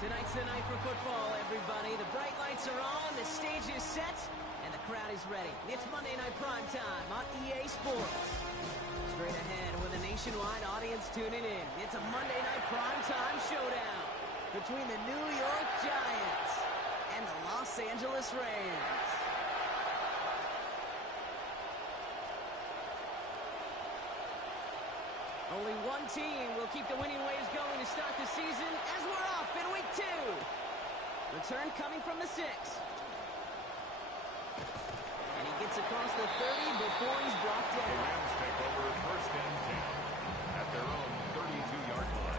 Tonight's the night for football, everybody. The bright lights are on, the stage is set, and the crowd is ready. It's Monday Night Primetime on EA Sports. Straight ahead with a nationwide audience tuning in. It's a Monday Night Primetime showdown between the New York Giants and the Los Angeles Rams. Only one team will keep the winning waves going to start the season as we're off in week 2. Return coming from the 6. And he gets across the 30 before he's brought down. The Rams take over first and 10 at their own 32-yard line.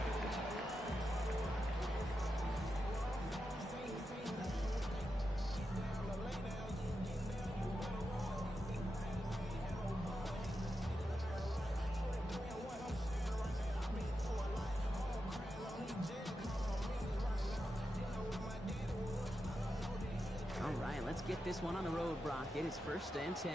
Let's get this one on the road, Brock. It is first and 10.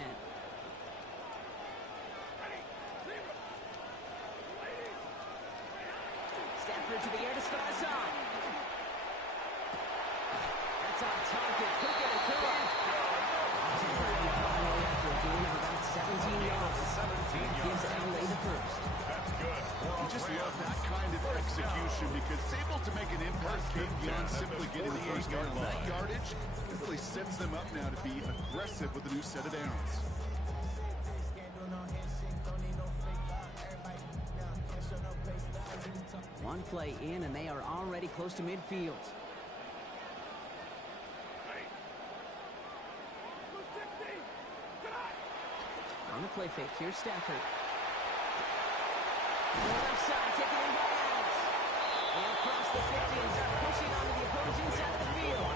Stafford to the air to start us off. That's on target. Quick and a killer. After a gain of about 17 yards. Gives LA the first. That's good. You just love that kind of execution because it's able to make an impact beyond simply getting the first down. That yardage, it really sets them up now to be aggressive with a new set of downs. One play in, and they are already close to midfield. On the play fake, here's Stafford. Left side, taken in by Adams. And across the 50 and start pushing onto the opposing side of the field.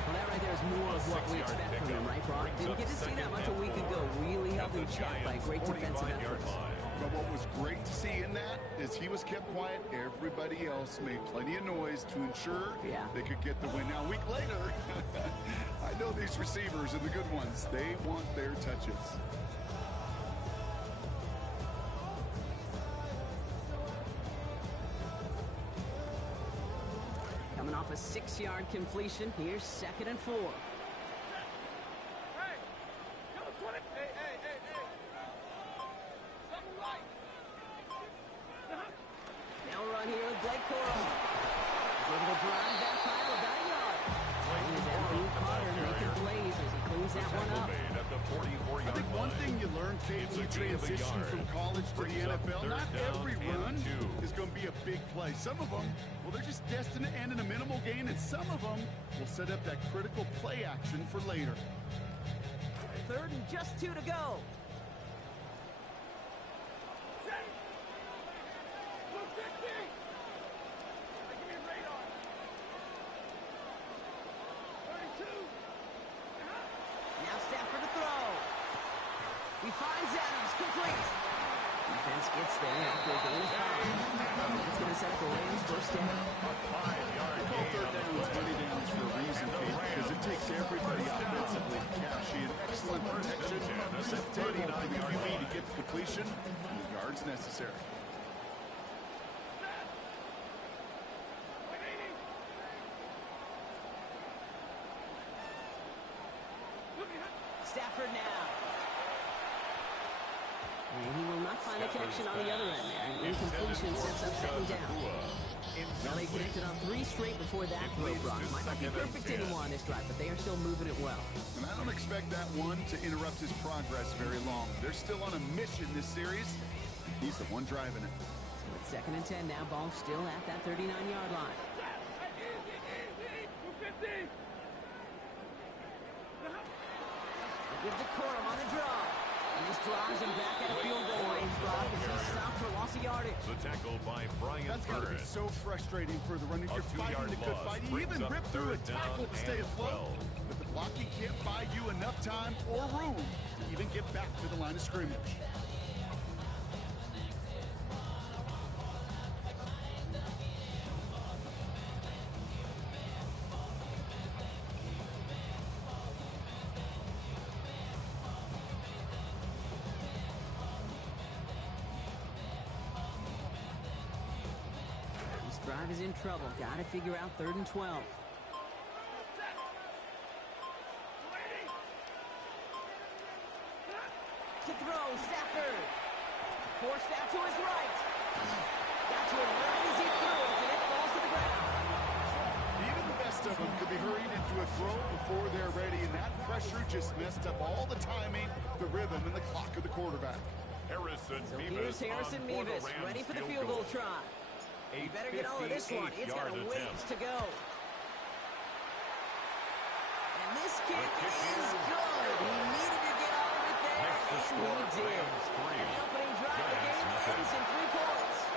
Well, that right there is more of what we expect from him, right, Brock? Didn't get to see that much a week ago. Really held in check by great defensive efforts. But what was great to see in that is he was kept quiet. Everybody else made plenty of noise to ensure they could get the win. Now, a week later, I know these receivers are the good ones. They want their touches. Coming off a 6-yard completion, here's 2nd and 4. Now we're on here with Blake Corum. He's able to drive that pile about a yard. And that Blue Carter making plays as he cleans that one up. I think one thing you learn, Kate, when you transition from college to the NFL, not every run is going to be a big play. Some of them, well, they're just destined to end in a minimal gain, and some of them will set up that critical play action for later. 3rd and just 2 to go. Now Stafford to throw. He finds Adams, complete. Defense gets there after a gain of 5. That's going to set up the Rams first down. They call 3rd downs money downs for a reason, Kate, because it takes everybody offensively to cash in. Excellent protection, set the table for the QB to get the completion and the yards necessary. Stafford now. And he will not find a connection on the other end there. Incompletion sets up 2nd down. Now they connected on 3 straight before that throw, Brock. Might not be perfect anymore on this drive, but they are still moving it well. And I don't expect that one to interrupt his progress very long. They're still on a mission this series. He's the one driving it. So it's 2nd and 10 now. Ball still at that 39-yard line. Give to Corum on the draw. And this drives him back at a field goal range, Brock, as he stopped for loss of yardage. The tackle by Brian That's got to be so frustrating for the runner. You're fighting the good fight. You even rip through a tackle to stay afloat. But the blocking can't buy you enough time or room to even get back to the line of scrimmage. Drive is in trouble. Got to figure out 3rd and 12. To throw, Stafford. Forced out to his right. Got to it right as he threw it, and it falls to the ground. Even the best of them could be hurried into a throw before they're ready, and that pressure just messed up all the timing, the rhythm, and the clock of the quarterback. Harrison So Mevis here's Harrison Mevis, ready for the field goal try. You better get all of this one. It's got a ways to go. And this kick is good. He needed to get all of it there, and he did. And the opening drive of the game ends in 3 points.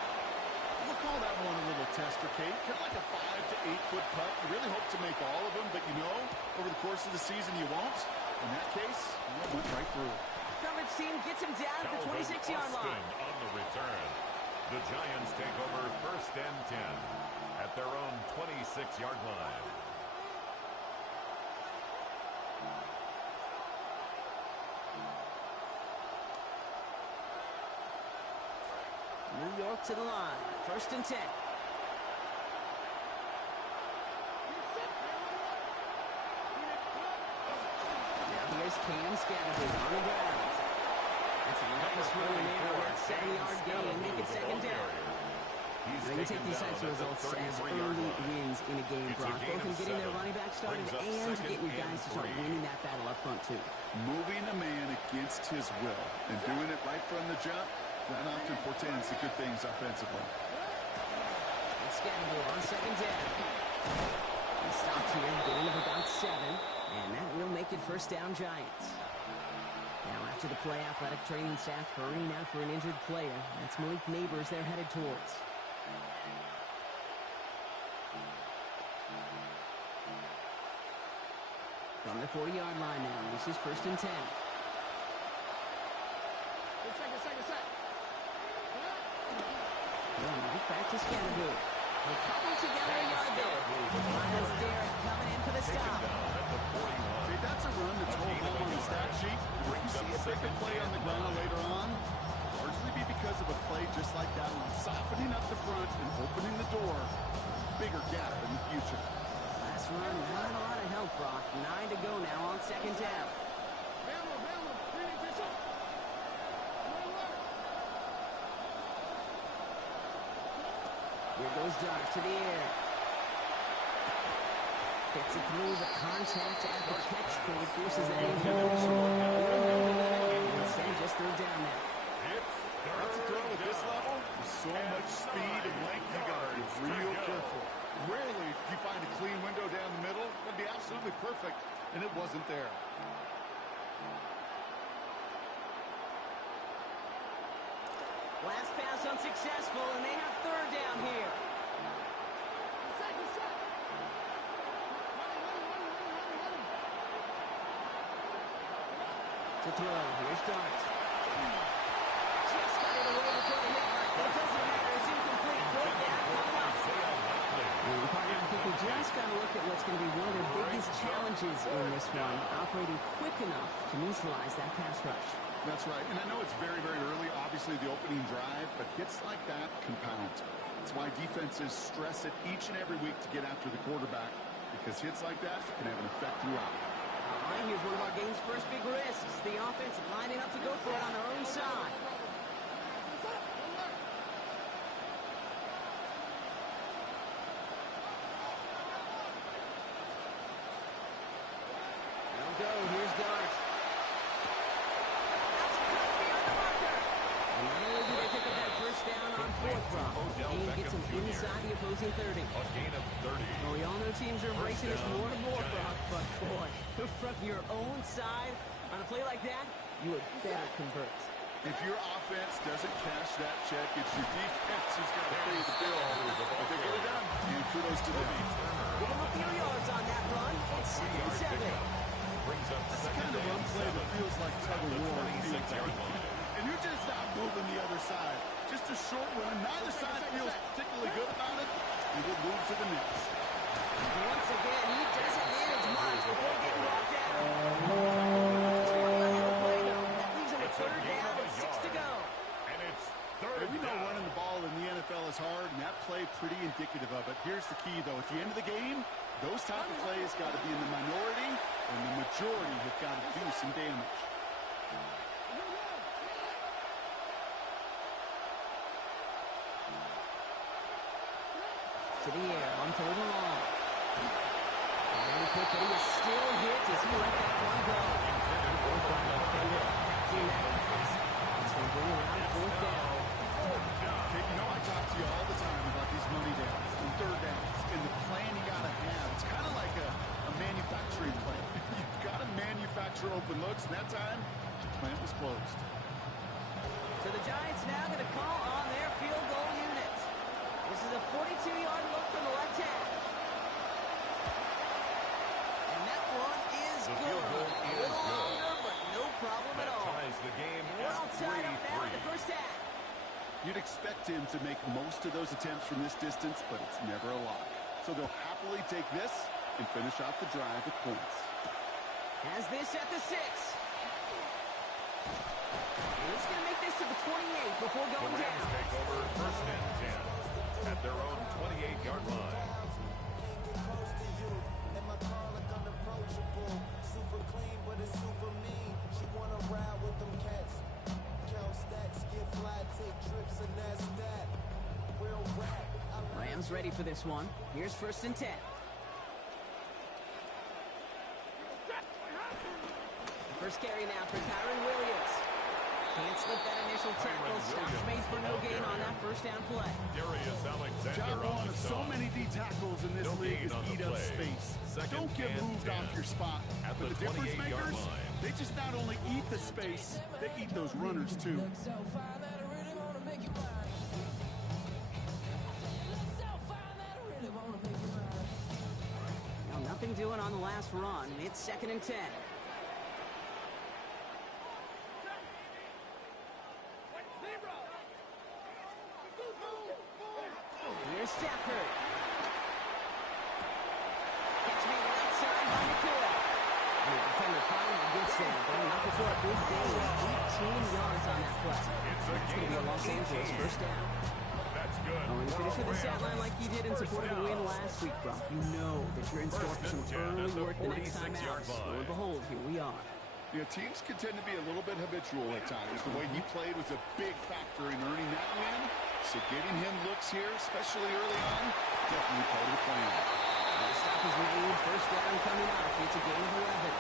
We'll call that one a little tester, Kate. Kind of like a 5 to 8 foot putt. You really hope to make all of them, but you know, over the course of the season, you won't. In that case, it went right through. Coverage team gets him down at the 26-yard line. On the return. The Giants take over 1st and 10 at their own 26-yard line. New York to the line. 1st and 10. Now here's Cam Scattergood on the ground. That's a nice run in there. That's 7-yard gain. Make it 2nd down. Now you take these types of results as early wins in a game, Brock. Both in getting their running back started and getting your guys to start winning that battle up front, too. Moving a man against his will and doing it right from the jump, that often portends to good things offensively. It's Scattergood on 2nd down. He stops here, gain of about 7, and that will make it 1st down Giants. Now after the play, athletic training staff hurrying out for an injured player. That's Malik Neighbors they're headed towards. From the 40-yard line now, this is 1st and 10. Well, right back to Scattergood. They couple together a yard there. Miles Garrett coming in for the stop. Okay, that's a run that's hold home on the stat sheet. When you see a bigger play on the ground later on, largely be because of a play just like that one, softening up the front and opening the door. Bigger gap in the future. Last run, not a lot of help, Brock. 9 to go now on 2nd down. Here goes Dart to the air. Gets it through the contact at the catch point, forces that incompletion. Instead, just throw down now. That's a throw at this level. With so much speed and length, you got to be real careful. Rarely do you find a clean window down the middle. That'd be absolutely perfect, and it wasn't there. Last pass unsuccessful, and they have 3rd down here. To throw, here's Dart. Just got it away before the hit mark, but it doesn't matter. It's incomplete. 4th down coming up. And partner, I think we just got to look at what's going to be one of their biggest challenges in this one, operating quick enough to neutralize that pass rush. That's right, and I know it's very, very early, obviously the opening drive, but hits like that compound. That's why defenses stress it each and every week to get after the quarterback, because hits like that can have an effect throughout. All right, here's one of our game's first big risks. The offense lining up to go for it on their own side. They'll go. Here's Dart. That's cut beyond the marker. And not only do they pick up that 1st down on 4th drop, Gain gets them inside the opposing 30. A gain of 30. Well, we all know teams are embracing this more and more, Brock, but boy, from your own side on a play like that, you had better convert. If your offense doesn't cash that check, it's your defense who's got to pay the bill. But they get it done, and kudos to them. Give them a few yards on that run. It's 2nd and 7. That's the kind of run play that feels like tug-of-war. And you're just not moving the other side. Just a short run. Neither side feels particularly good about it. And we'll move to the next. Once again, he doesn't manage much before getting brought down. That leaves him with 3rd down and 6 to go. And it's 3rd We know down. running the ball in the NFL is hard, and that play pretty indicative of it. Here's the key, though. At the end of the game, those type of plays got to be in the minority, and the majority have got to do some damage. To the air, on 3rd and long. And quick, but he is still hit as he let that one go. It's going to bring around 4th down. Okay, you know I talk to you all the time about these money downs and 3rd downs and the plan you got to have. It's kind of like a manufacturing plant. You've got to manufacture open looks, and that time, the plant was closed. So the Giants now going to call on their field goal unit. This is a 42-yard look from the left hand. And that one is The good. field goal A is little good. longer, but no problem That at all. ties the game And we're all tied up now in the 3-3. first half. You'd expect him to make most of those attempts from this distance, but it's never a lot. So they'll happily take this and finish off the drive with points. Has this at the 6. And he's going to make this to the 28 before The going Rams down. take over 1st and 10 at their own 28-yard line. Rams ready for this one. Here's 1st and 10. First carry now for Kyron Williams. Can't slip that initial tackle. Stops made for no gain on that 1st down play. Darius Alexander Job on one the of so stop. many D tackles in this No league gain is on the eat up play. space. 2nd Don't get and moved 10 off your spot. at But the the difference 28-yard makers, line. they just not only eat the space, they eat those runners too. Now nothing doing on the last run. It's 2nd and 10. Here's Stafford. Catch me right side by Nakua. And the defender finally gets there, but not before a big gain. 18 yards on that play. It's a It's going to be a gain of Los Angeles 18. 1st down. That's good. Oh, and you finish with a stat line like you did in support of the win down. last week, Brock. You know that you're in store for some 1st and 10 early at the work the next time 46-yard out. Lo line. and behold, here we are. Yeah, teams can tend to be a little bit habitual at times. The way he played was a big factor in earning that win. So getting him looks here, especially early on, definitely part of the plan. And the stop is made. 1st down coming up. It's a gain of 11.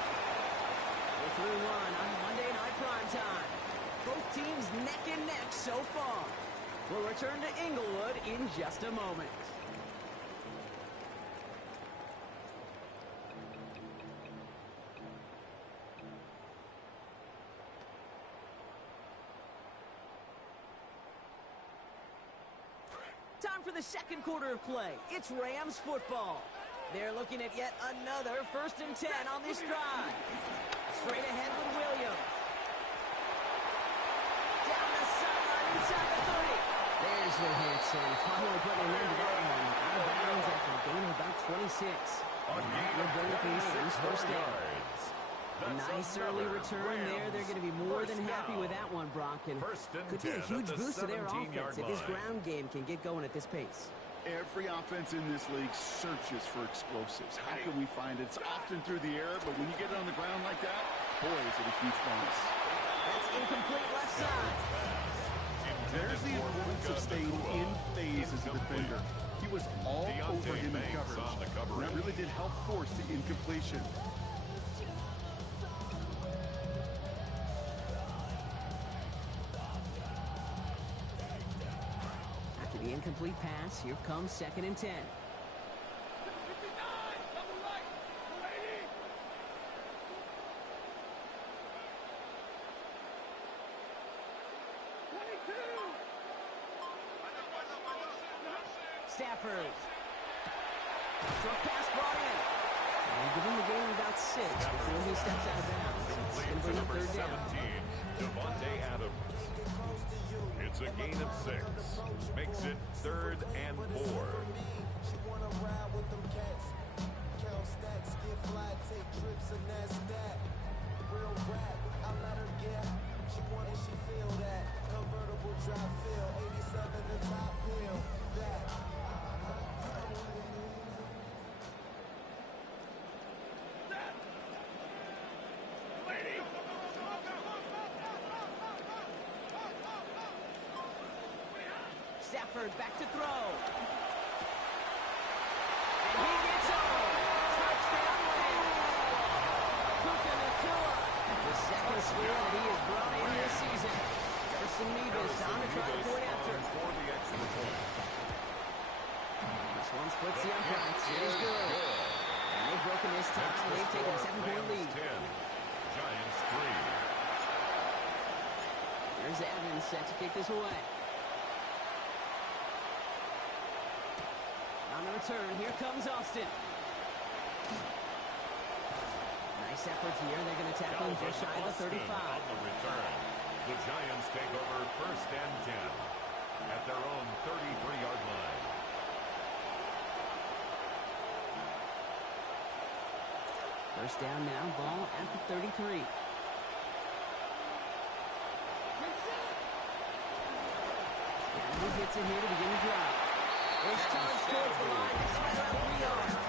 We're 3-1 on Monday Night Primetime. Both teams neck and neck so far. We'll return to Inglewood in just a moment. Time for the 2nd quarter of play. It's Rams football. They're looking at yet another 1st and 10 on this drive. Straight ahead with Williams. Down the sideline inside the 30. There's the hit, and finally putting an end to that one. Out of bounds after a gain of about 26. A And that gain will of bring up the 26 Rams 1st down. yards. A nice early return there. They're going to be more than happy with that one, Brock. And 1st and could be a 10 huge at the boost to their 17-yard offense if this line. ground game can get going at this pace. Every offense in this league searches for explosives. How can we find it? It's often through the air, but when you get it on the ground like that, boy, is it a huge bonus. That's incomplete left side. There's the importance of staying in phase as a defender. He was all over him in Banks on the coverage. That really did help force the incompletion. After the incomplete pass, here comes 2nd and 10. Stafford. Short pass brought in. And give him the game about 6 before he steps out of bounds. It's going to bring up third down. Devontae Adams. It's a gain of 6. Makes it 3rd and 4. Stafford back to throw. And he gets home. Touchdown win. Puka Nacua. The second score that he has brought in this season. Harrison Mevis on to try to point after. For the extra point. This one splits the uprights. It is good. And they've broken this time. They've taken a 7-point lead. 10, Giants 3. Here's Evans set to kick this away. On the return, here comes Austin. Nice effort here. They're going to tackle him just shy of the 35. On the return, the Giants take over 1st and 10 at their own 33-yard line. First down now, ball at the 33. He hits it here to begin the drive. It's charged towards the line. It's right around 3 yards.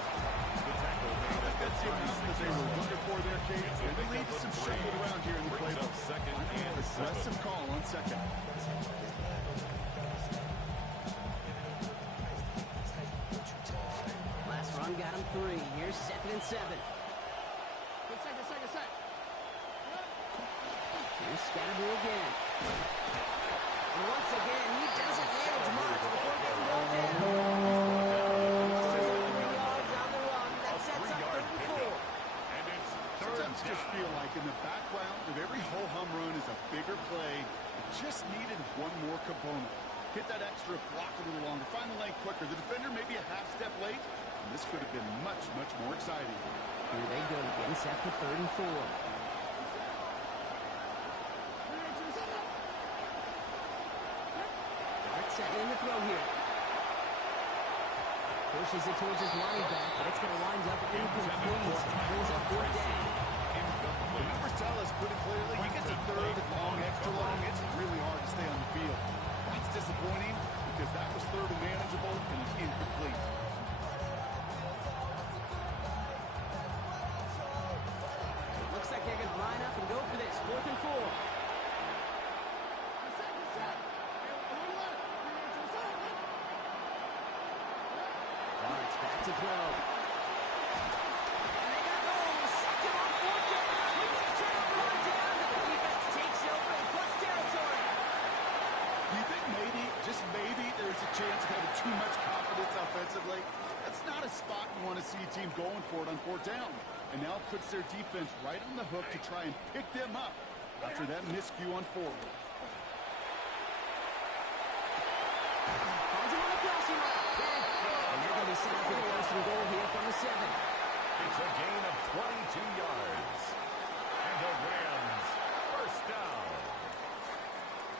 The tackle made at That's the amount that they were looking for there, Kate. And they leave some shuffle around here in the playbook. Second and Aggressive call on second. Last run got him 3. Here's 2nd and 7. Here's Scatterboo again. And once again, he doesn't manage much before getting brought down. Losses of 3 yards on the run. That sets up 3rd and 4. And it's Sometimes you just feel like in the background of every ho-hum run is a bigger play. It just needed one more component. Hit that extra block a little longer. Find the lane quicker. The defender may be a half step late. And this could have been much, much more exciting. Here they go, getting set for 3rd and 4. Setting in the throw here. Pushes it towards his running back, but it's going to wind up incomplete. Brings up 4th down. The numbers tell us pretty clearly, you get to 3rd and long, extra long, it's really hard to stay on the field. That's disappointing because that was 3rd and manageable and it's incomplete. It looks like they're going to line up and go for this. 4th and 4. Back to throw. And they got home. Second on 4th down. We get a turnover on downs, and the defense takes over in plus territory. Do you think maybe, just maybe, there's a chance of having too much confidence offensively? That's not a spot you want to see a team going for it on 4th down. And now puts their defense right on the hook to try and pick them up after that miscue on 4th. Finds him on the crossing route. And they're going to be set up with a 1st and goal here from the 7. It's a gain of 22 yards. And the Rams, 1st down.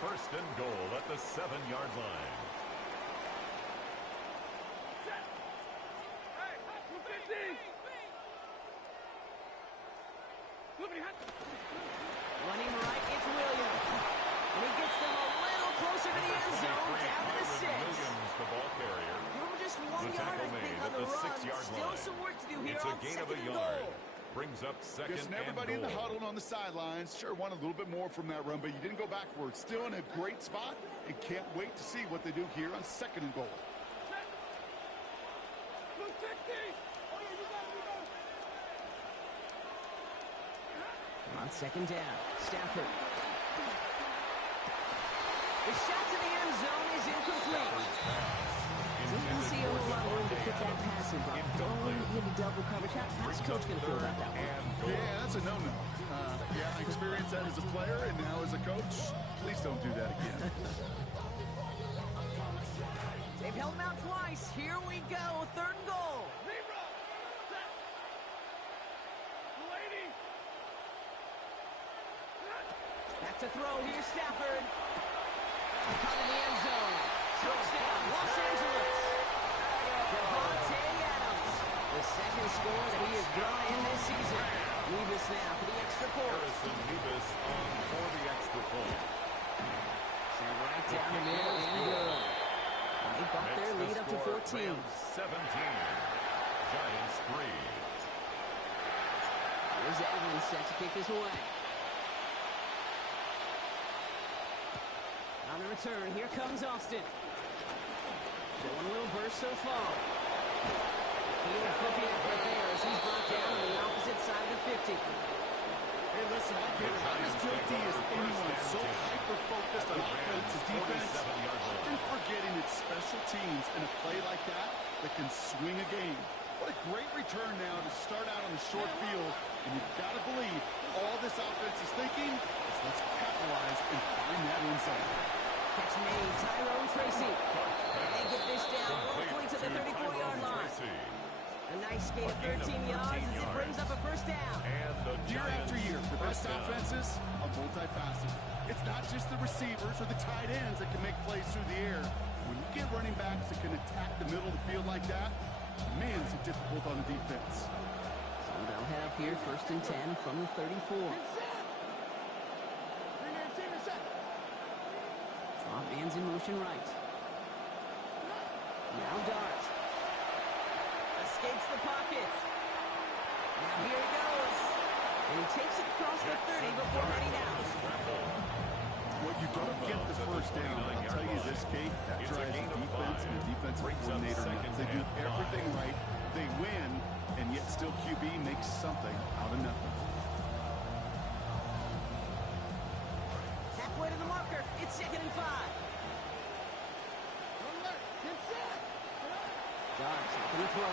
1st and goal at the 7-yard line. Running right, it's Williams. And he gets them a little closer to the end zone, down to the 6. Williams, the ball carrier. Give him just 1 The yard, tackle I think, made on at the the run. 6-yard Still line. some work to do here It's a on gain of 2nd a and yard. goal. Brings up 2nd Just and everybody in goal. the huddle on the sidelines sure want a little bit more from that run, but you didn't go backwards. Still in a great spot and can't wait to see what they do here on 2nd and goal. On 2nd down, Stafford. The shot to the end zone is incomplete. Didn't see a whole lot of room to fit that pass in, but throwing into double coverage. How's Coach going to feel about that one? Yeah, that's a no-no. Yeah, I experienced that as a player and now as a coach. Please don't do that again. They've They've held him out twice. Here we go, 3rd and goal. Back to throw. Here's Stafford. Caught in the end zone. Touchdown, Los Angeles. Davante Adams. The 2nd score that he has brought in this season. Nevis now for the extra point. Harrison Nevis on for the extra point. Sent right down the middle and good. And they bumped their lead up to 14. 17. Giants 3. Here's Evans set to kick this away. On the return, here comes Austin. Showing a little burst so far. Field flipping effort there as he's brought down on the opposite side of the 50. Hey, listen, I get it. I'm as guilty as anyone. So hyper-focused on offense and defense, often forgetting it's special teams in a play like that that can swing a game. What a great return now to start out on the short field. And you've got to believe all this offense is thinking is let's capitalize and find that end zone. Catch made, Tyrone Tracy. And they get this down roughly to the 34-yard line. A nice gain of 13 yards as it brings up a first down. Year after year, the best offenses are multifaceted. It's not just the receivers or the tight ends that can make plays through the air. When you get running backs that can attack the middle of the field like that, man, is it difficult on the defense. So they'll head up here, 1st and 10 from the 34. Swamp man's in motion right. Now Dart. Escapes the pocket. Now here he goes. And he takes it across the 30 before heading out. Well, you don't get the first down. I'll tell you this, Kate, that drives the defense and the defensive coordinator nuts. They do everything right. They win, and yet still QB makes something out of nothing. Halfway to the marker. It's 2nd and 5. Dart looking to throw.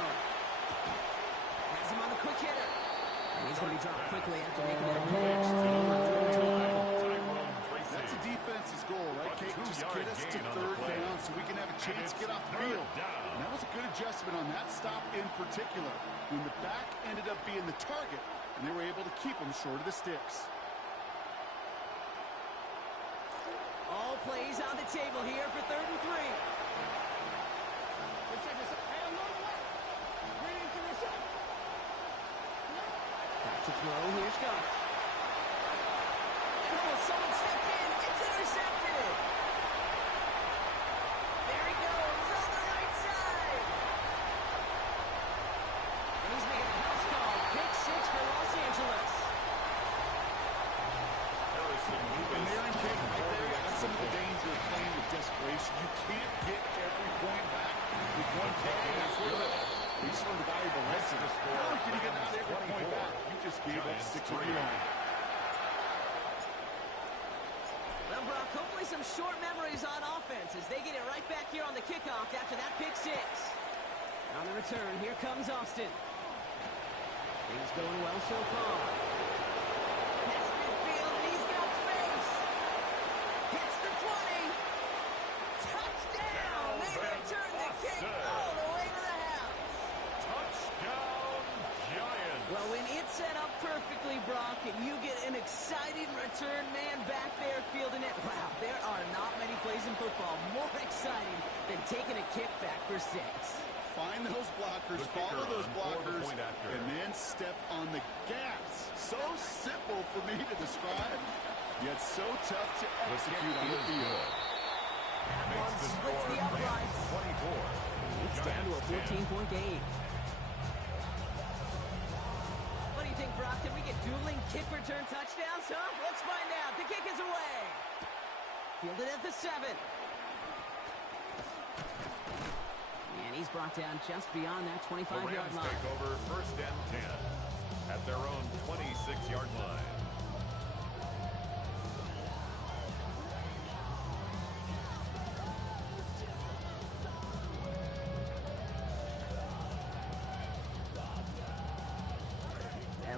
Has him on the quick hitter. And he's going to be dropped quickly after making that catch. That's a defense's goal, right, Kate? Just get us to 3rd down so we can have a chance to get off the field. And that was a good adjustment on that stop in particular, when the back ended up being the target, and they were able to keep him short of the sticks. All plays on the table here for 3rd and 3. Back to throw. Here's Scott. And almost someone stepped in. It's intercepted. There he goes on the right side. And he's making a house call. Pick 6 for Los Angeles. And there in Kate, right there, that's some of the danger of playing with desperation. You can't get every point back with one play. That's where at least learned a valuable lesson. How are you going to get out every point back? You just gave up 6 of your own. Well, Brock, hopefully some short memories on offense as they get it right back here on the kickoff after that pick 6. On the return, here comes Austin. Things going well so far. Pass midfield, and he's got space. Hits the 20. Touchdown! They return the kick all the way to the house. Touchdown, Giants. Well, when it's set up perfectly, Brock, and you get an exciting return man back there fielding it, wow, there are not many plays in football more exciting than taking a kick back for 6. Find those blockers, follow those blockers, and then step on the gas. So simple for me to describe, yet so tough to execute on the field. That one splits the uprights. 24. It's down to a 14-point game. What do you think, Brock? Can we get dueling kick return touchdowns, huh? Let's find out. The kick is away. Fielded at the 7. And he's brought down just beyond that 25-yard line. Take over 1st and 10 at their own 26-yard line.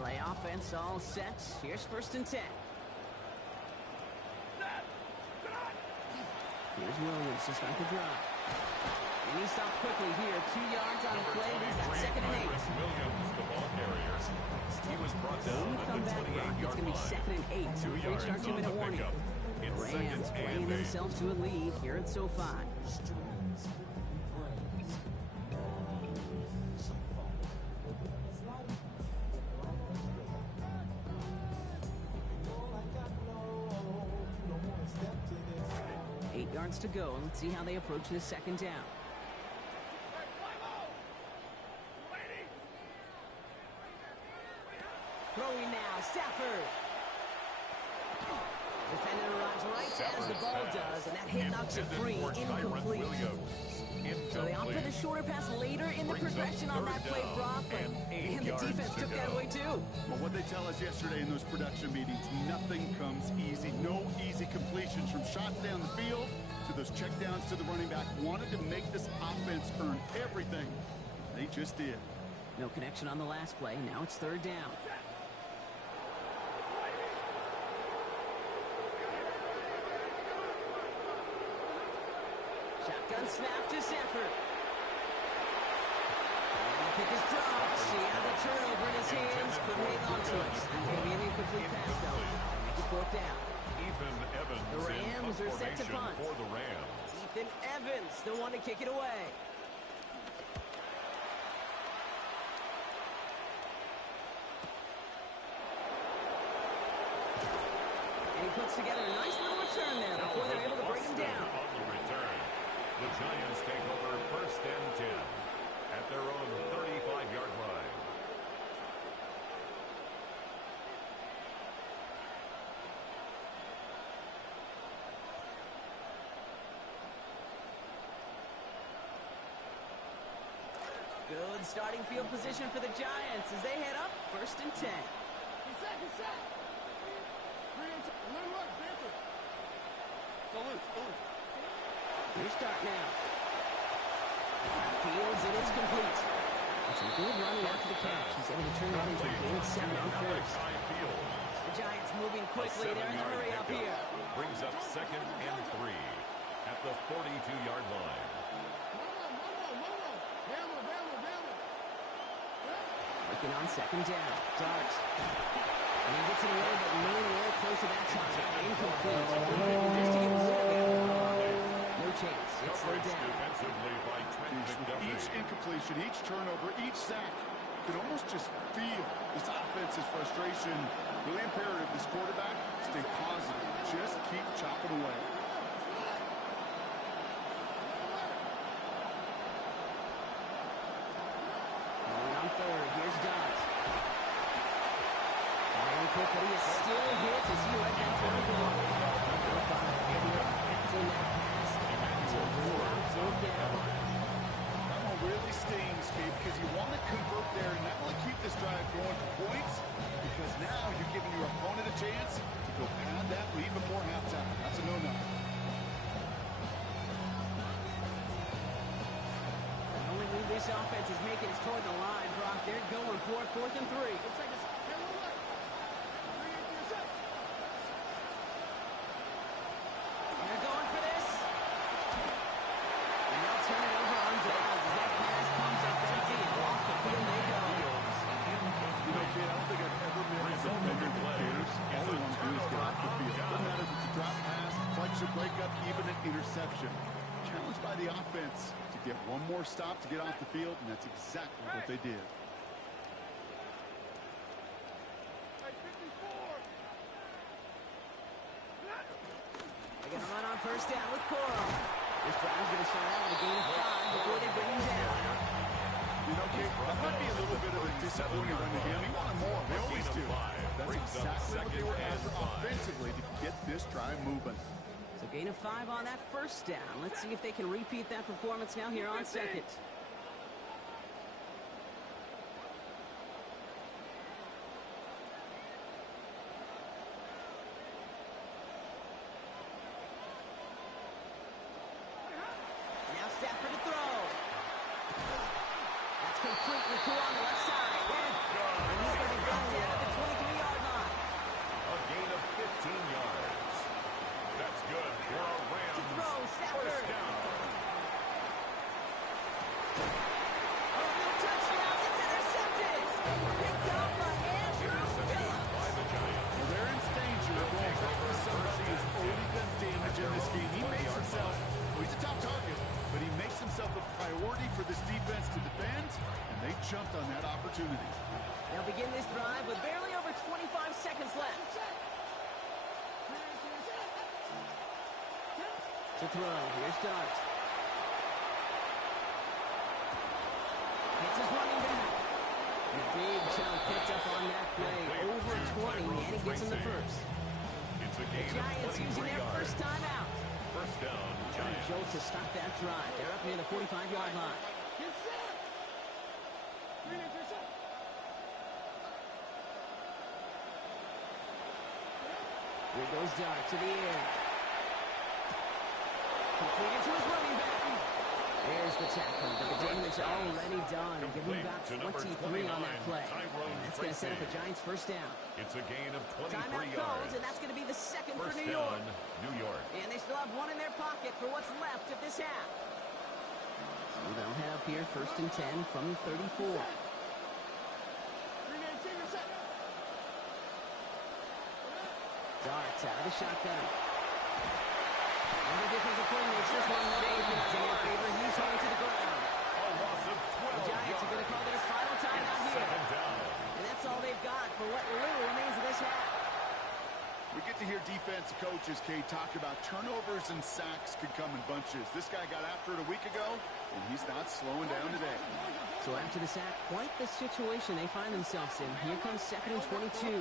LA offense all set. Here's 1st and 10. Here's Williams to start the drive. And he stopped quickly here. 2 yards on the play. He's got second and 8. Williams, the ball carrier. He was brought down at the 28-yard line. It's going to be second and 8. So we reached our 2-minute warning. Rams playing themselves to a lead here at SoFi. To go. Let's see how they approach this second down. Throwing now, Stafford. Defender arrives right as the ball does, and that hit knocks it free, incomplete. So they opt for the shorter pass later in the progression on that play, Brock, but man, the defense took that away too. Well, what they tell us yesterday in those production meetings, nothing comes easy. No easy completions from shots down the field to those checkdowns to the running back. Wanted to make this offense earn everything. They just did. No connection on the last play. Now it's third down. Shotgun snap to Stafford. And the pick is dropped. He had the turnover in his hands. Couldn't hang on to it. That's going to be an incomplete pass, though. Make it fourth down. Ethan Evans. The Rams are set to punt. For the Rams. Ethan Evans, the one to kick it away. And he puts together a nice little return there before they're able to bring him down. On the return, the Giants take over first and 10 at their own 35-yard line. Good starting field position for the Giants as they head up first and 10. New start now. Fields, it is complete. It's a good running after the catch. He's able to turn it into a game 7 on first. The Giants moving quickly. They're in a hurry up here. Brings up second and 3 at the 42-yard line. Working on second down. Dart. And he gets it away, but nowhere close to that time. Incomplete. Just to get rid of it. No chance. It's third down. Each incompletion, each turnover, each sack, you could almost just feel this offense's frustration. Really imperative this quarterback stay positive. Just keep chopping away. On third, here's Dot. And quickly, he still hits as he right now for the goal. That one really stings, Gabe, because you want to convert there and not only keep this drive going for points, because now you're giving your opponent a chance to go pad that lead before halftime. That's a no-no. This offense is making us toward the line, Brock. They're going for it, fourth and 3. They're going for this. And they'll turn it over on downs as that pass comes up empty and off the field they go. You know, kid, I don't think I've ever met a defender that cares. All they want to do is get off the field. Doesn't matter if it's a drop pass, deflection, breakup, even an interception. Challenged by the offense to get one more stop to get off the field, and that's exactly what they did. They're going to run on first down with Coral. This drive's going to start out with a gain of 5 before they bring him down. You know, Kate, that might be a little bit of a disappointing run to him. He wanted more. They always do. That's exactly what they were after offensively to get this drive moving. So gain of 5 on that first down. Let's see if they can repeat that performance now here on second. Now Stafford to throw. That's complete with 2 on the left side. And he's going to be brought down at the 23-yard line. A gain of 15 yards. That's good for a Rams. To throw, Stafford. First down. jumped on that opportunity. They'll begin this drive with barely over 25 seconds left. To throw, here's Dart. Hits his running back. And a big chunk picked up on that play. Over 20, and he gets in the first. It's a The gain Giants of 23 using their yards. first time out. First down, What a Giants. jolt to stop that drive. They're up near the 45-yard line. Here goes Dart to the air. Completed to his running back. There's the tackle, but the damage already done. Give him about 23 on that play. And that's going to set up a Giants first down. It's a gain of 23 Timeout yards. called, and that's going to be the second for First New York. down, New York. And they still have one in their pocket for what's left of this half. So they'll head up here, first and 10 from the 34. Dart out of the shotgun. And the defensive play makes this one safe in their favor. He's going to the ground. A loss of 12 The Giants are going to call their final timeout here. Second down. And that's all they've got for what little remains of this half. We get to hear defense coaches, Kay, talk about turnovers and sacks could come in bunches. This guy got after it a week ago, and he's not slowing down today. So after the sack, quite the situation they find themselves in. Here comes second and 22.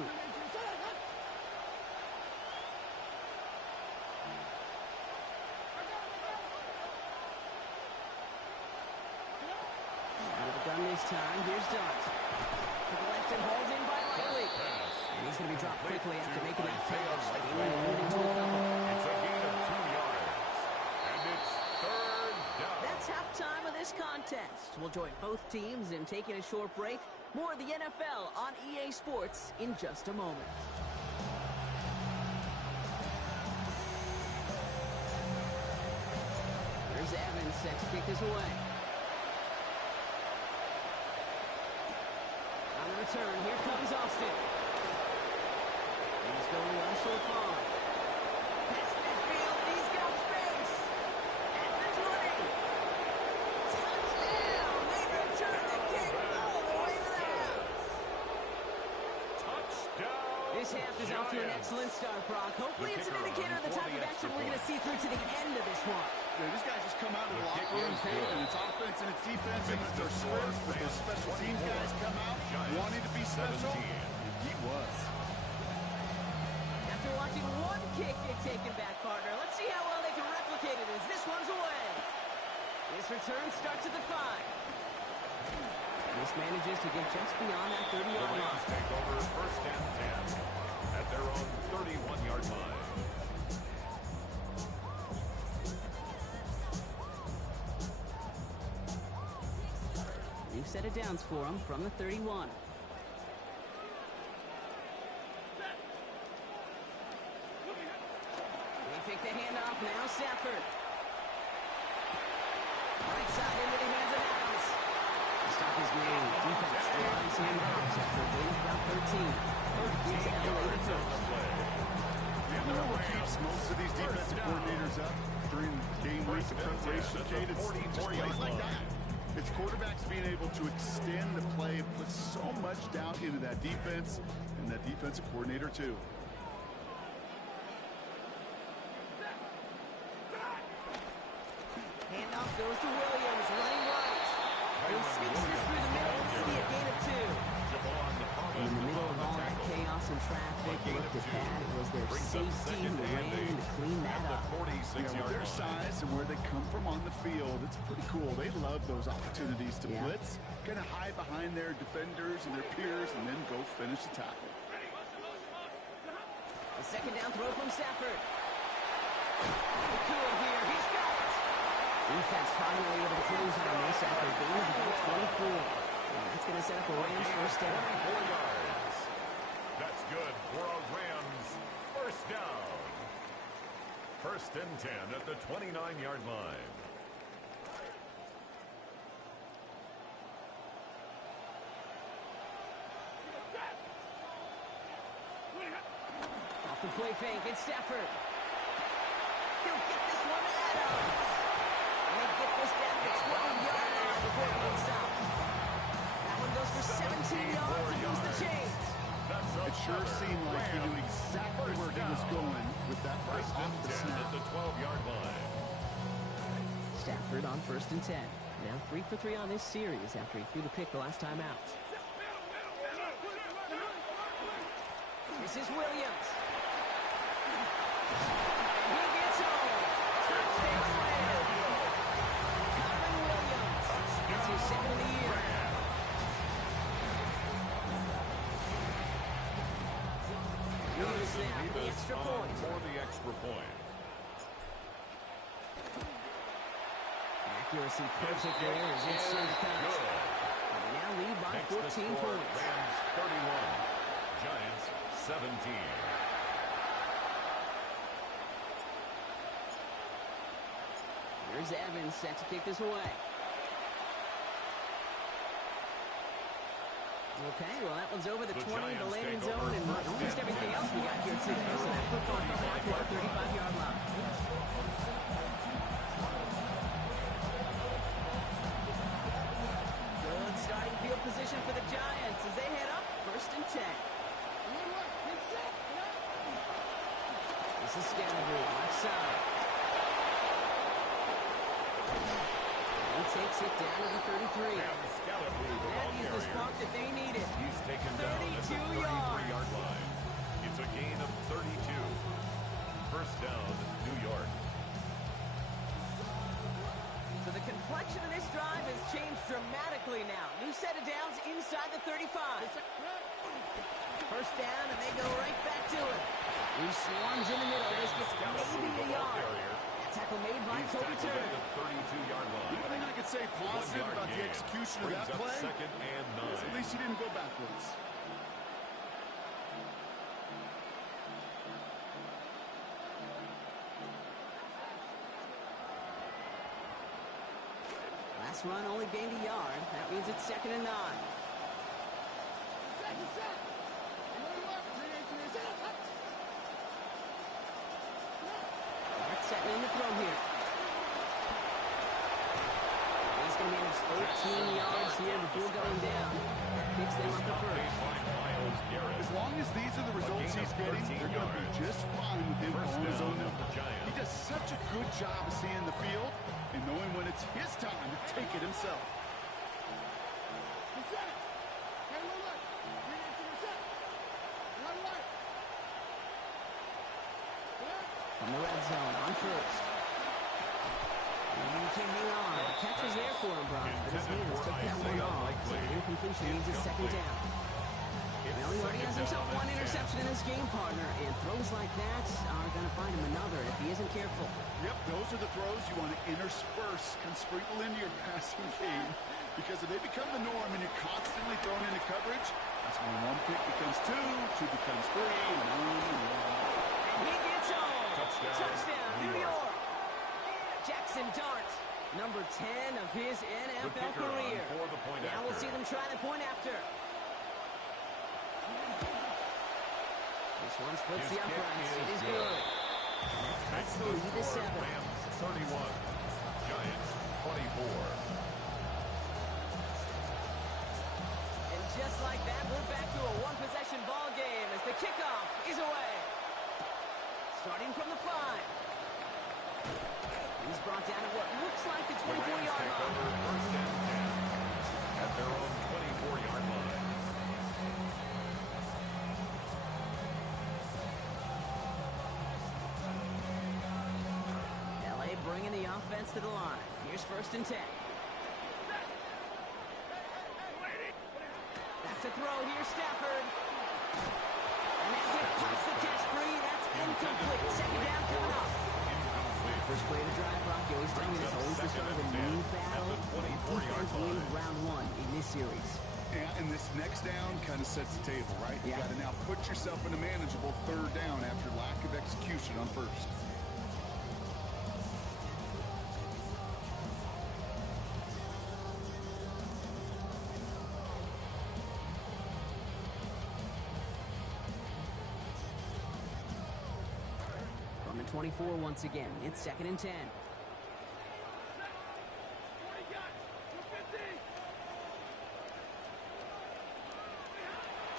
Out of the gun this time, here's Dart. To the left and hauled in by Likely. And he's going to be dropped quickly after making that pass. They were moving into a couple. It's a gain of 2 yards. And it's third down. That's halftime of this contest. We'll join both teams in taking a short break. More of the NFL on EA Sports in just a moment. There's Evans set to kick this away. On the return, here comes Austin. He's going well so far. Pass midfield, and he's got space. At the 20. Touchdown! They return the kick all the way to the house. Touchdown. This half is off to an excellent start, Brock. Hopefully it's an indicator of the type of action we're going to see through to the end of this one. Yeah, these guys just come out of the locker room, and it's offense and it's defense, and it's their sports, but those special teams guys come out wanting to be special, and he was. After watching one kick get taken back, partner, let's see how well they can replicate it as this one's away. This return starts at the 5. This manages to get just beyond that 30-yard The line. Rams take over first and 10 at their own 31-yard line. New set of downs for him from the 31. They pick the handoff now, Stafford. Right side into the hands of Adams. The stop is made. Defense drives him out after a gain of about 13. Both gives LA the first. You know what keeps most of these defensive coordinators up during game week of preparation, Kate? It's just plays like that. It's quarterbacks being able to extend the play, put so much doubt into that defense and that defensive coordinator too. Handoff goes to Williams, running right. He sneaks this through the middle, maybe a gain of 2. In the middle of all that chaos and traffic, looked at that. It was their safety who ran in to clean that up. Yeah, with their size and where they come from on the field, it's pretty cool. They love those opportunities to blitz, kind of hide behind their defenders and their peers, and then go finish the tackle. The second down throw from Stafford. Nakua here, he's got it. Defense finally able to close on this after a gain of about 24. And that's going to set up a Rams first down. 4 yards. That's good for a Rams first down. First and 10 at the 29-yard line. Off the play fake, it's Stafford. He'll get this one to Adams. And they get this down to the 12-yard line before being stopped. That seemed like he knew exactly where he was going with that right First off and the 10 snap. at the 12-yard line. Stafford on 1st and 10. Now 3 for 3 on this series after he threw the pick the last time out. This is Williams. He gets home. Touchdown Rams. Kyron Williams gets his second of the year. Williams now for the extra point. For the extra point. Accuracy perfect there as it's cut. And they now lead by 14 points. Rams 31. Giants 17. Here's Evans set to kick this away. Okay, well, that one's over the 20, the landing zone, and almost everything else we got here today. So that football coming out to our 35-yard line. Good starting field position for the Giants as they head up 1st and 10. This is Scalabrine, left side. He takes it down to the 33. That is the spark that they needed. He's taken down at the 33-yard line. It's a gain of 32. First down, New York. So the complexion of this drive has changed dramatically now. New set of downs inside the 35. First down, and they go right back to it. He swarms in the middle. This gets maybe a yard. Tackle made by Kobe Turner. The 32-yard line. The only thing I could say positive about the execution of that play second and 9. is at least he didn't go backwards. Last run only gained a yard. That means it's 2nd and 9. Setting in the throw here. He's going to manage 13 yards here before going down. Picks them up the first. As long as these are the results he's getting, they're going to be just fine with him calling his own number. He does such a good job of seeing the field and knowing when it's his time to take it himself. From the red zone on 1st. And he can hang on. The catch was there for him, Brock, but his hands took that one off. So the incompletion means it's 2nd down. Well, he already has himself one interception in his game, partner, and throws like that are going to find him another if he isn't careful. Yep, those are the throws you want to intersperse and sprinkle into your passing game, because if they become the norm and you're constantly thrown into coverage, that's when one pick becomes two becomes three, and on and on. He gets home. Touchdown, New York. Jackson Dart, number 10 of his NFL career. Now we'll see them try the point after. This one splits the uprights. It is good. That's the lead to 7. Rams 31. Giants 24. And just like that, we're back to a one-possession ball game as the kickoff is away. Starting from the 5. He's brought down at what looks like the 24-yard line. First and 10 at their own 24-yard line. LA bringing the offense to the line. Here's 1st and 10. Back to throw here, Stafford. And that hit past the catch free. That's incomplete. 2nd down coming up. First play of the drive, Brock, you always tell me it's always the start of a new battle. Defense wins round 1 in this series. Yeah, and this next down kind of sets the table, right? You Yeah. got to now put yourself in a manageable 3rd down after lack of execution on 1st. From the 24 once again, it's 2nd and 10.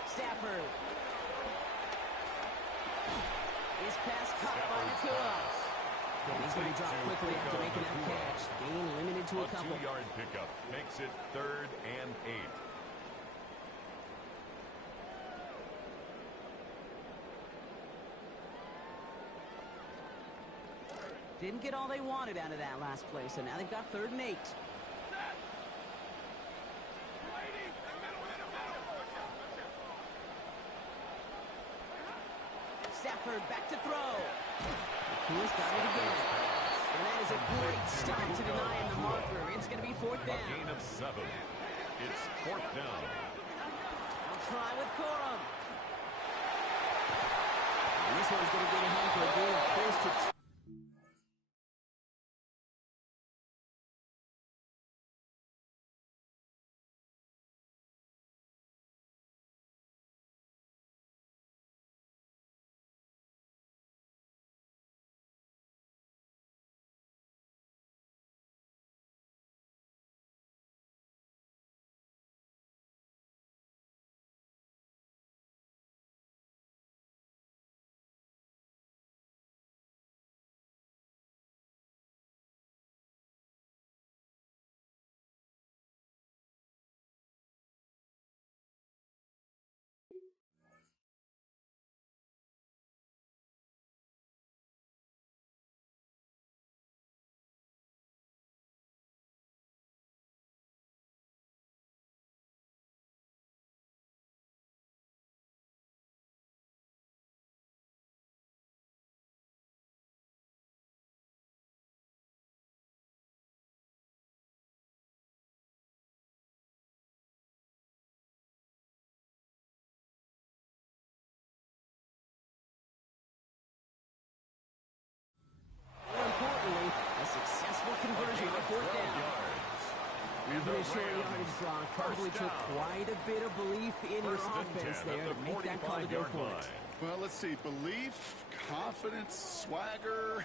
Stafford. His pass caught by Nakua. And he's going to be dropped quickly after making that catch. Gain limited to a couple. 2-yard pickup makes it 3rd and 8. Didn't get all they wanted out of that last play, so now they've got 3rd and 8. Stafford back to throw. Nakua's got it again. And that is a great stop to deny him the marker. It's going to be 4th down. A gain of 7. It's 4th down. I'll try with Corum. And this one's going to get him for a gain of close to 2. Conversion on 4th down. Even a short yardage draw probably took quite a bit of belief in your offense there to make that call to go for it. Well, let's see. Belief, confidence, swagger,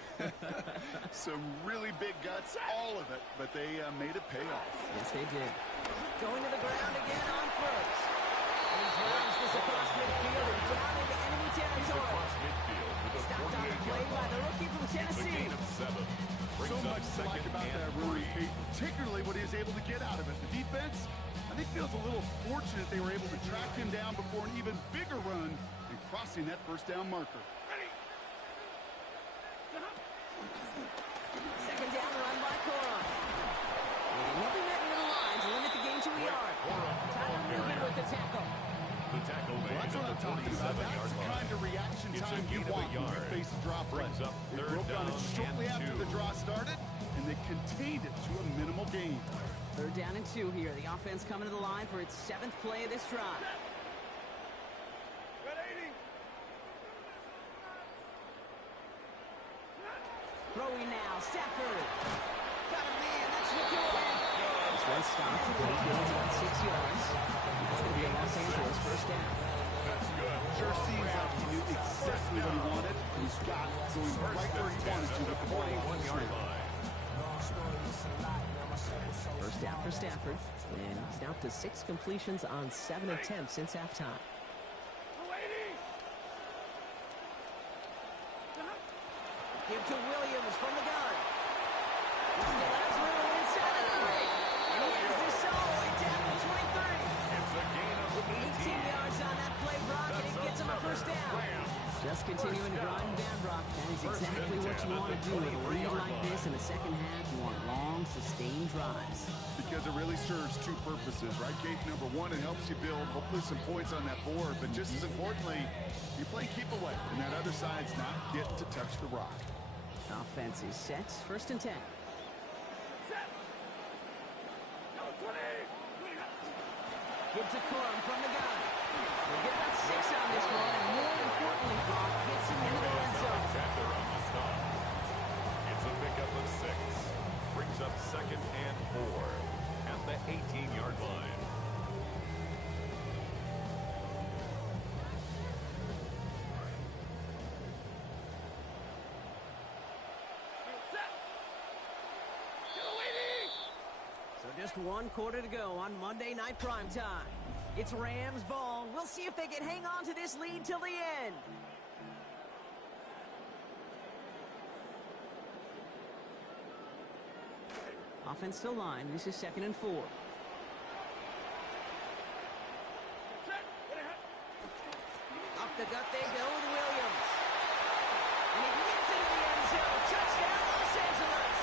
some really big guts, all of it. But they made it pay off. Yes, they did. Going to the ground again on 1st. And he drives this across midfield and down into enemy territory. Stopped on the play by the rookie from Tennessee. So much to like about that run, Kate, particularly what he was able to get out of it. The defense, I think, feels a little fortunate they were able to track him down before an even bigger run and crossing that 1st down marker. 2nd down run by Corum. Nothing that near the line to limit the gain to a yard. Tyler Nugent with the tackle. The tackle made. Well, that's what I'm talking about. That's the kind of reaction time you want when you face a drop play. They broke on it shortly after the draw started, and they contained it to a minimal gain. 3rd down and 2 here. The offense coming to the line for its 7th play of this drive. Throwing now, Stafford. Got a man, that's Nakua. This one stopped, but he gains about 6 yards. That's going to be a Los Angeles 1st down. That's good. Sure seems like he knew exactly what he wanted. He's got going right where he wanted to. The 41-yard line. 1st down for Stafford. And he's now up to 6 completions on 7 attempts since halftime. Give to Williams from the gun. He still has room inside of the ring. And he has this all the way down to 23. It's a gain of 18 yards on that play, Brock, and it gets him a 1st down. Just continuing to grind down, Brock. That is exactly what you want to do with a lead like this in the second half. You want long, sustained drives. Because it really serves 2 purposes, right, Kate? Number 1, it helps you build, hopefully, some points on that board. But just as importantly, you play keep away. And that other side's not getting to touch the rock. Offense is set. 1st and 10. Give to Corum from the gun. We'll get about 6 on this one, and more importantly, Brock gets him into the red zone. It's a pickup of 6. Brings up 2nd and 4 at the 18-yard line. Just 1 quarter to go on Monday Night Primetime. It's Rams ball. We'll see if they can hang on to this lead till the end. Offense to line. This is 2nd and 4. Up the gut they go with Williams. And he gets into the end zone. Touchdown, Los Angeles.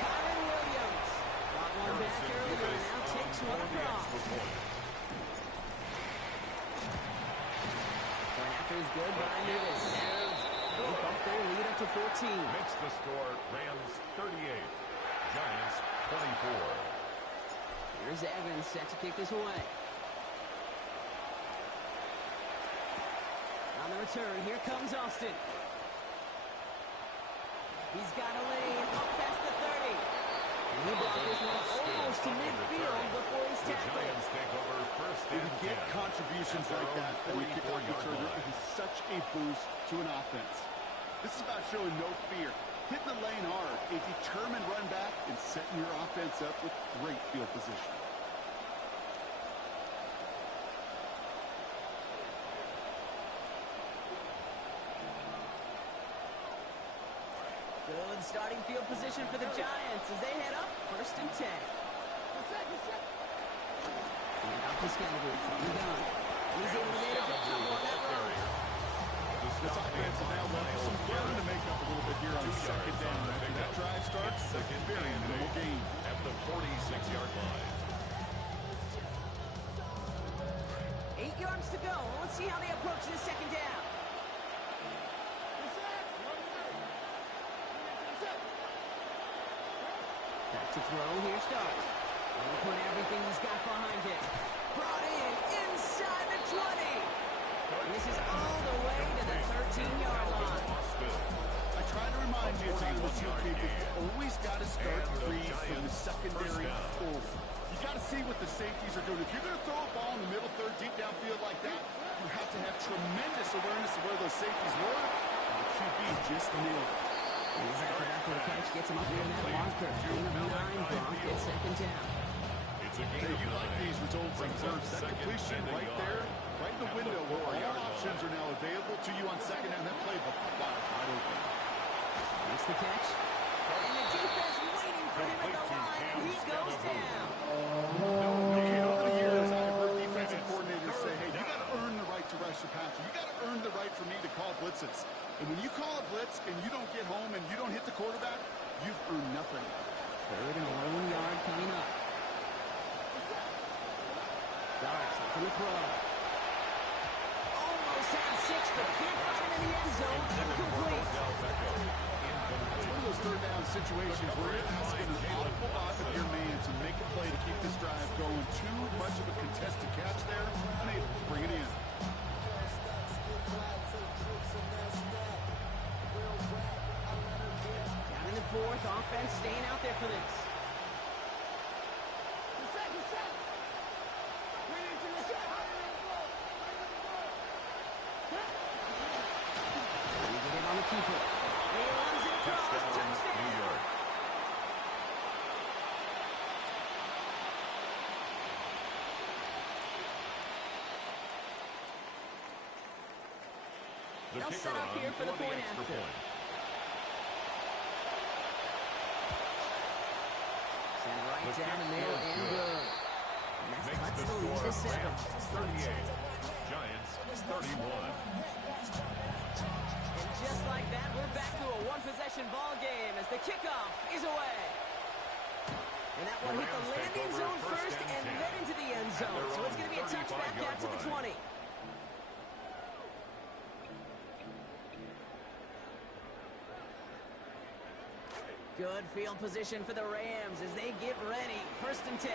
Kyren Williams. Got one back earlier and now takes one across. Going after is good by Nevis. They bump their lead up to 14. Makes the score Rams 38, Giants 24. Here's Evans set to kick this away. On the return, here comes Austin. He's got a lane up past the 30. And he blocked this one almost to midfield before he's The tackled. Giants take over first When and you get 10. contributions like that from your kickoff returner, it is such a boost to an offense. This is about showing no fear, hitting the lane hard, a determined run back, and setting your offense up with great field position. Good starting field position for the Giants as they head up 1st and 10. And off to Scalaboo from the gun. He's able to manage a couple on that run. This offense is now left with some ground to make up a little bit here on 2nd down. After that drive starts, a very minimal gain. At the 46-yard line. 8 yards to go. Let's see how they approach this 2nd down. Back to throw. Here starts. He'll put everything he's got behind it. Brought in inside the 20. And this is all the way to the 13-yard line. I try to remind you, John, that you always got to start free from the secondary forward. You got to see what the safeties are doing. If you're going to throw a ball in the middle third, deep downfield like that, you have to have tremendous awareness of where those safeties were. And the QB just nailed it. And he's after that for the catch, gets him up near that marker. Gain of 9, Gronk at 2nd down. It's a Hey, gain you of like 9. these results on first. That completion right there, right in the window where all options are now available to you on 2nd down. That playbook wide open. Makes the catch. And the defense waiting for him at the line, and he goes down. Okay, over the years, I've heard defensive coordinators say, hey, you got to earn the right to rush the passer. You got to earn the right for me to call blitzes. And when you call a blitz and you don't get home and you don't hit the quarterback, you've earned nothing. 3rd and a lone yard coming up. Darks looking to throw. Almost had 6, but can't find him in the end zone. Incomplete. It's one of those third down situations where you're asking an awful lot of your man to make a play to keep this drive going. Too much of a contested catch there. Unable to bring it in. Down in the 4th, offense staying out there for this. And you get it on the keeper. And he runs it across. Touchdown. New York. The They'll kicker set up on here for the the point extra after. point. Send right The down the kick middle is and good. good. And that Makes cuts the the lead score to 7. Rams 38, Giants 31. And just like that, we're back to a one-possession ball game as the kickoff is away. And that one hit the Rams take landing over zone first first and and 10. then into the end zone. their So it's own going to be a touchback out to the 35-yard 20. Good field position for the Rams as they get ready. 1st and 10.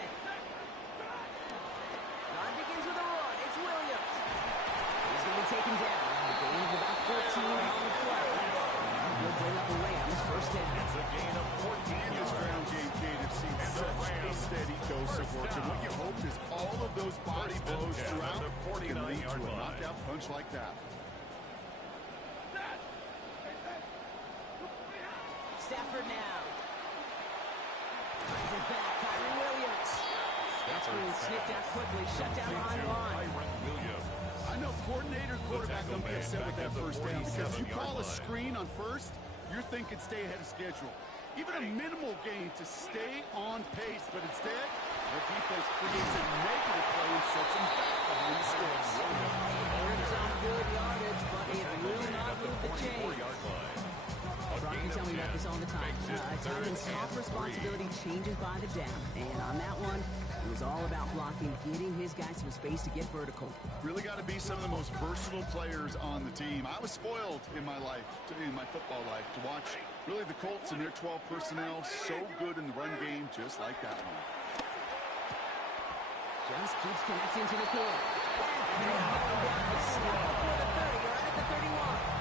Rod begins with a run. It's Williams. He's going to be taken down. A gain of about 14 on the play. He'll bring up the Rams 1st down. It's a gain of 14 In this yards. ground game, Kate, have seen such a steady dose of work. And what you hope is all of those body First and blows 10 throughout on the can lead to 49-yard a line. knockout punch like that. Stafford now. Finds his back. Kyren Williams. That's being sniffed out quickly. Shut down behind the line. Kyren Williams. I know coordinator and quarterback don't get upset with that first down because you call a 47-yard line. screen on first, you're thinking stay ahead of schedule. even a minimal gain to stay on pace. But instead, the defense creates a negative play and sets them back behind the sticks. There's some good yardage, but it will not move the chains. Brock, you tell me about this all the time. Titans' top responsibility changes by the down. And on that one, it was all about blocking, getting his guys some space to get vertical. Really got to be some of the most versatile players on the team. I was spoiled in my life, in my football life, to watch really the Colts and their 12 personnel so good in the run game, just like that one. Just keeps connecting to the core. And they're going down the step before the 30, or at the 31.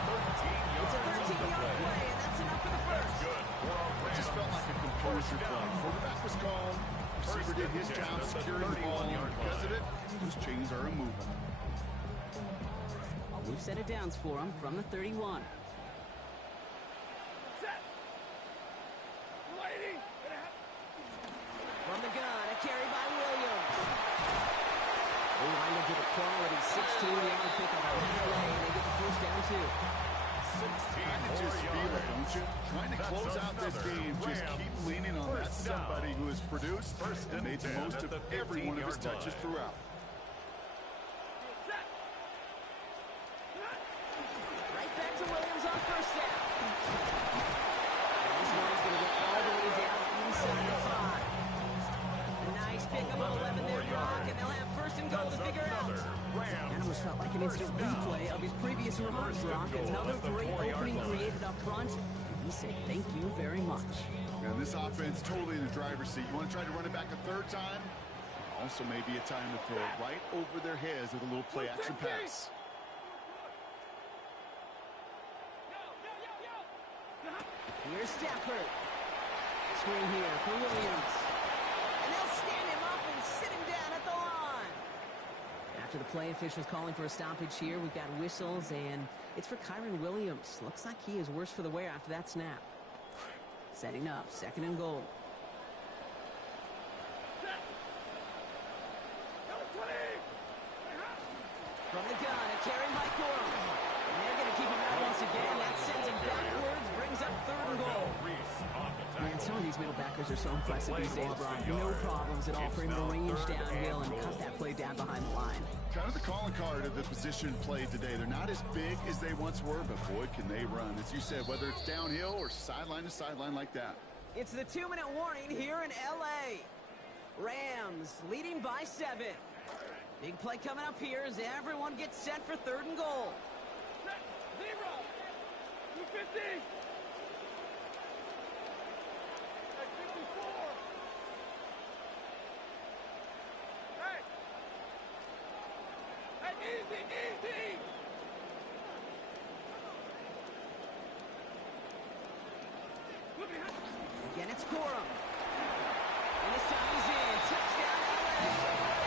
It's a 13-yard play, and that's enough for the first. It just felt like a composure play. Quarterback was calm. Receiver did his job securing the ball. Because of it, those chains are moving. A loose set of downs for him from the 31. From the gun, a carry by Williams. They wind up with a quality 16-yard pickup on LA, and they get the first down, too. I just feel it, don't you? Trying to close out this game, just keep leaning on that somebody who has produced and made the most of every one of his touches throughout. Right back to Williams on first down. And this one's going to get all the way down inside the 5. A nice pickup of 11 there, Brock, and they'll have first and goal to figure out. That almost felt like an instant replay of his previous run, Brock. Another great opening created up front. He said, thank you very much. And this offense totally in the driver's seat. You want to try to run it back a third time? Also maybe a time to throw it right over their heads with a little play-action pass. Here's Stafford. Screen here for Williams. And they'll stand him up and sit him down at the line. After the play officials calling for a stoppage here, we've got whistles, and it's for Kyren Williams. Looks like he is worse for the wear after that snap. Setting up, second and goal. From the gun, a carry by Corum. And they're going to keep him out once again. That sends him backwards, brings up third and goal. Man, some of these middle backers are so impressive these days, Brock. No problems at all for him to range downhill and cut that play down behind the line. Kind of the calling card of the position played today. They're not as big as they once were, but boy, can they run. As you said, whether it's downhill or sideline to sideline like that. It's the 2-minute warning here in L.A. Rams leading by 7. Big play coming up here as everyone gets set for third and goal. Set, 0, 250. At 54. Hey. Hey, easy. Look behind. Again, it's Corum. And this time he's in. Touchdown, LA.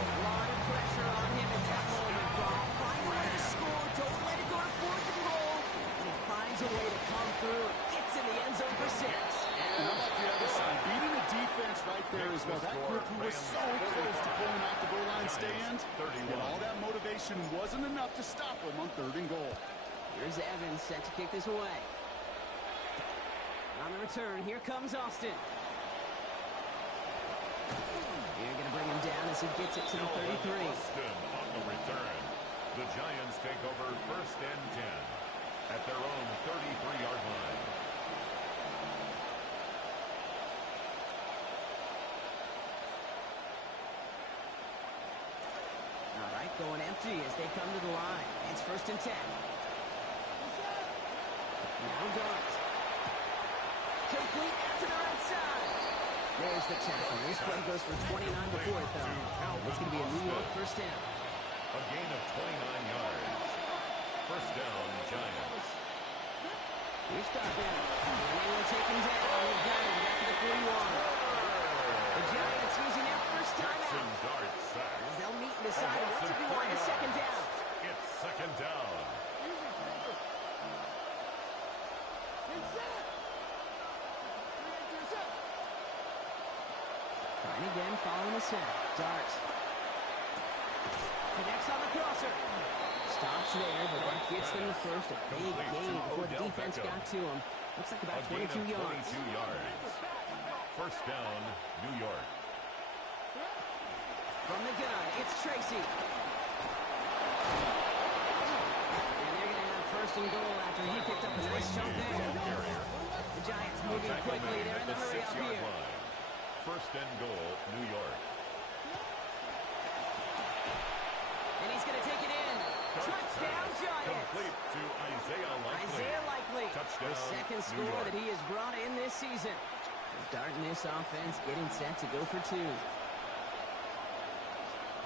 A lot of pressure on him at that moment, Brock. Find a way to score. Don't let it go to fourth and goal. And he finds a way to come through. Gets in the end zone for 6. And how about the other side? Beating the defense right there as well. That group who was so close to pulling out the goal line stand. And all that motivation wasn't enough to stop him on third and goal. Here's Evans set to kick this away. On the return, here comes Austin. You're going to bring him down as he gets it to the 33. Austin on the return. The Giants take over first and 10 at their own 33-yard line. All right, going empty as they come to the line. It's first and 10. Now Dart. Complete out to the right side. There's the tackle. This play goes for 29 before it, though. It's going to be a New York first down. A gain of 29 yards. First down, Giants. Here's Dartman. And they will take him down. They've got him back to the 41. The Giants using their first time out. Dart sack. As they'll meet and decide what to do on the second down. It's second down. Trying again, following the set. Dart. Connects on the crosser. Stops there, but that gets them the first. A big gain before the defense got to him. Looks like about 22 yards. 22 yards. First down, New York. From the gun, it's Tracy. And they're going to have first and goal after he picked up a nice chunk there. The Giants moving quickly. They're in the hurry up here. First and goal, New York. And he's going to take it in. Touchdown, Giants. Complete to Isaiah Likely. Isaiah Likely, Touchdown, the second New score York. that he has brought in this season. The Darkness offense getting set to go for two.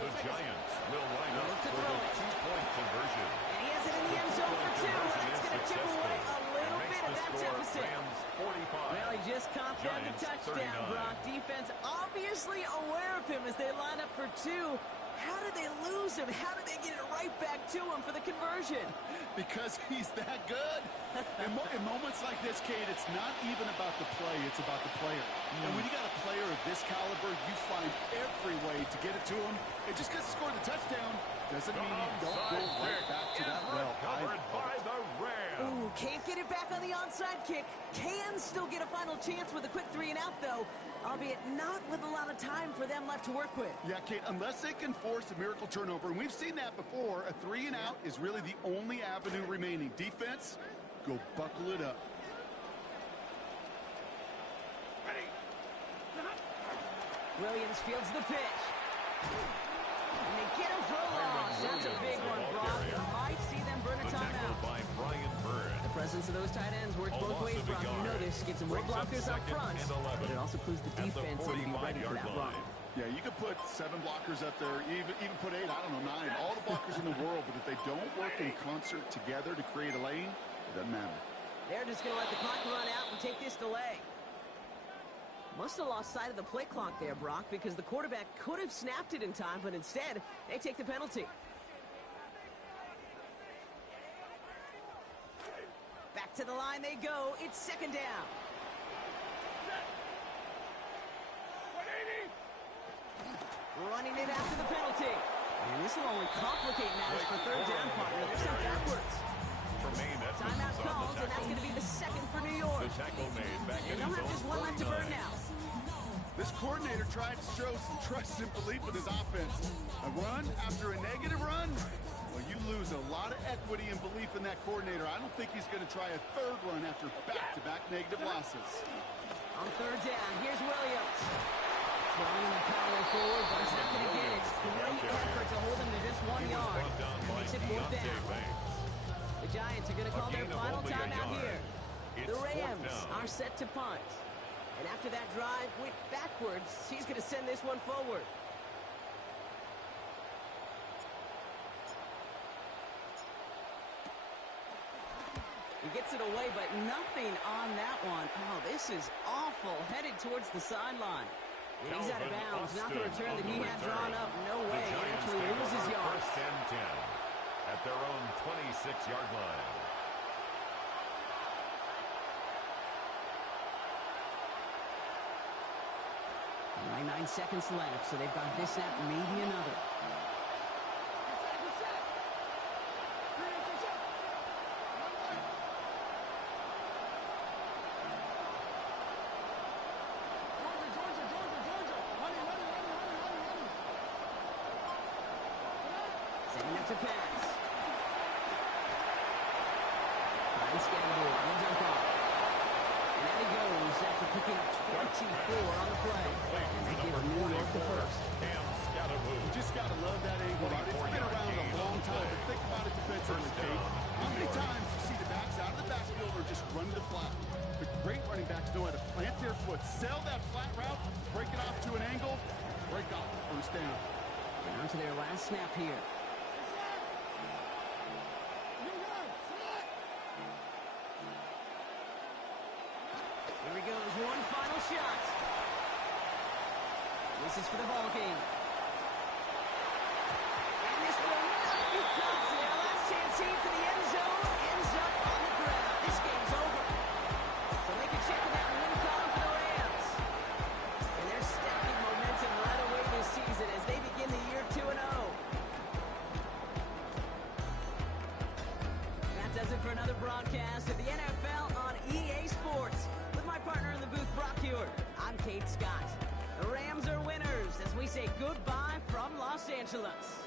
The Giants will line up Look to for throw the it. two-point conversion. And he has it in the end zone for two. And that's going to chip away a little bit of that deficit. Rams 45. Well, he just caught them the Giants, touchdown, 39. Brock. Defense obviously aware of him as they line up for two. How did they lose him? How did they get it right back to him for the conversion? Because he's that good. In moments like this, Kate, it's not even about the play, it's about the player. And when you got a player of this caliber, you find every way to get it to him. And just because he scored the touchdown doesn't mean you don't go right back to that well. Covered by the Rams. Ooh, can't get it back on the onside kick. Can still get a final chance with a quick 3 and out, though, albeit not with a lot of time for them left to work with. Yeah, Kate, unless they can force a miracle turnover, and we've seen that before, a 3 and out is really the only avenue remaining. Defense, go buckle it up. Ready. Williams fields the pitch. And they get him for a loss. That's a big one, Brock. You might see them burn a The tackle timeout. by Brian Byrne. The presence of those tight ends works both ways, Brock. You know this. Gives them more blockers up front, but it also clues the defense in to be ready for that run. Yeah, you could put 7 blockers up there, even put 8, I don't know, 9, all the blockers in the world, but if they don't work in concert together to create a lane, it doesn't matter. They're just going to let the clock run out and take this delay. Must have lost sight of the play clock there, Brock, because the quarterback could have snapped it in time, but instead, they take the penalty. Back to the line they go. It's second down. 180. Running it after the penalty. And this will only complicate matters for third down, partner. They're sent backwards. Tremaine Edmonds Timeout on called, the and that's tackle. going to be the second for New York. The tackle made back And in they'll his have own just one left to burn 49. now. This coordinator tried to show some trust and belief in his offense. A run after a negative run? Well, you lose a lot of equity and belief in that coordinator. I don't think he's going to try a third run after back-to-back negative losses. On third down, here's Williams. Throwing the power forward, but he's not going to get it. Great effort to hold him to just 1 He was yard. brought down by Makes it fourth Deontay down. Banks. The Giants are going to call their gain of final only a timeout yard. here. It's The fourth Rams down. are set to punt. And after that drive went backwards, he's going to send this one forward. He gets it away, but nothing on that one. Oh, this is awful. Headed towards the sideline. And he's out of Calvin bounds. Not the Austin return on that he the had return. drawn up. No The way. He Giants actually take loses over yards. First and 10 at their own 26-yard line. Only 9 seconds left, so they've got this snap, maybe another. Setting up to pass. Ryan Scandal on the jump off. And out he goes after picking up 24 on the play. And they give New York the first. Cam Scatterwood. You just got to love that angle. It's been around a long time, but think about it defensively, Kate. How many times you see the backs out of the backfield or just run to the flat? The great running backs know how to plant their foot, sell that flat route, break it off to an angle, break off the first down. And on to their last snap here. Here he goes, one final shot. This is for the ball game. And this will not be caught. So their last chance here to the end zone ends up on the ground. This game's over. So make a check of that win column for the Rams. And they're stacking momentum right away this season as they begin the year 2-0. Kate Scott. The Rams are winners as we say goodbye from Los Angeles.